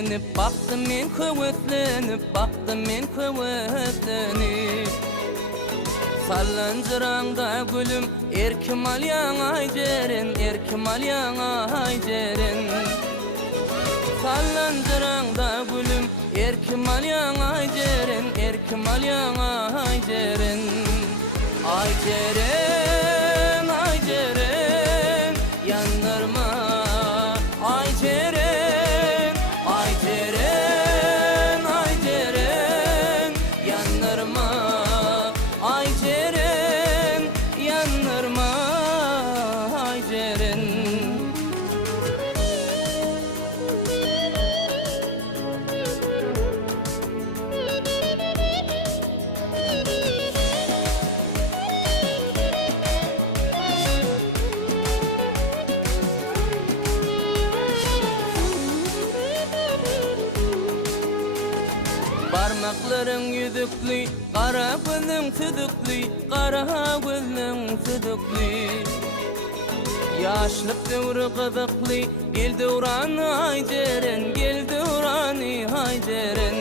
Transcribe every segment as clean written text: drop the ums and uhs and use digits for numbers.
Köwetlenip baktım men köwetlenip baktım men köwetlenip Sallanjıranda gülüm erkim alyan ayjeren erkim alyan ayjeren Sallanjıranda gülüm erkim alyan ayjeren erkim alyan ayjeren ayjeren ayjeren yanlarma ayjeren ayjeren ayjeren yanlarma ayjeren yanlarma ayjeren Barmakların yüzüklü, kara gözün tüdüklü, kara gözün tüdüklü. Yaşlık dövrü kızıklı, gel dövrani ayjeren, gel dövrani ayjeren.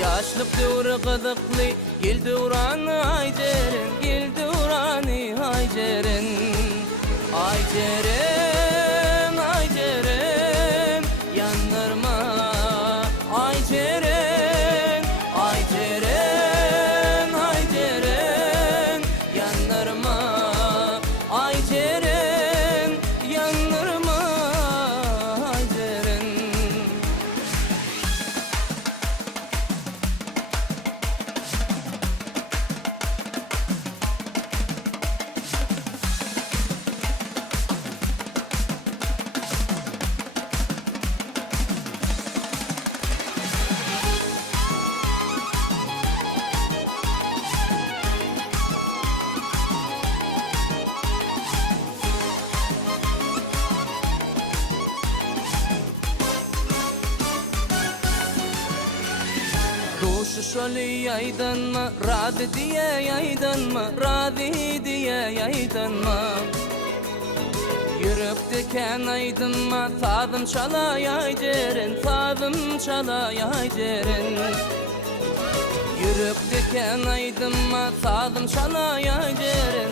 Yaşlık dövrü kızıklı, gel dövrani ayjeren, gel dövrani ayjeren. Ayjeren, ayjeren, yanlarma ayjeren, ayjeren, ayjeren, yanlarma ayjeren, yanlarma ayjeren. Duşu şöyle yaydanma, radhi diye yaydanma, radhi diye yaydanma. Yürekteken aydınma, tadım çala yayjeren, tadım çala yayjeren. Yürekteken aydınma, tadım çala yayjeren,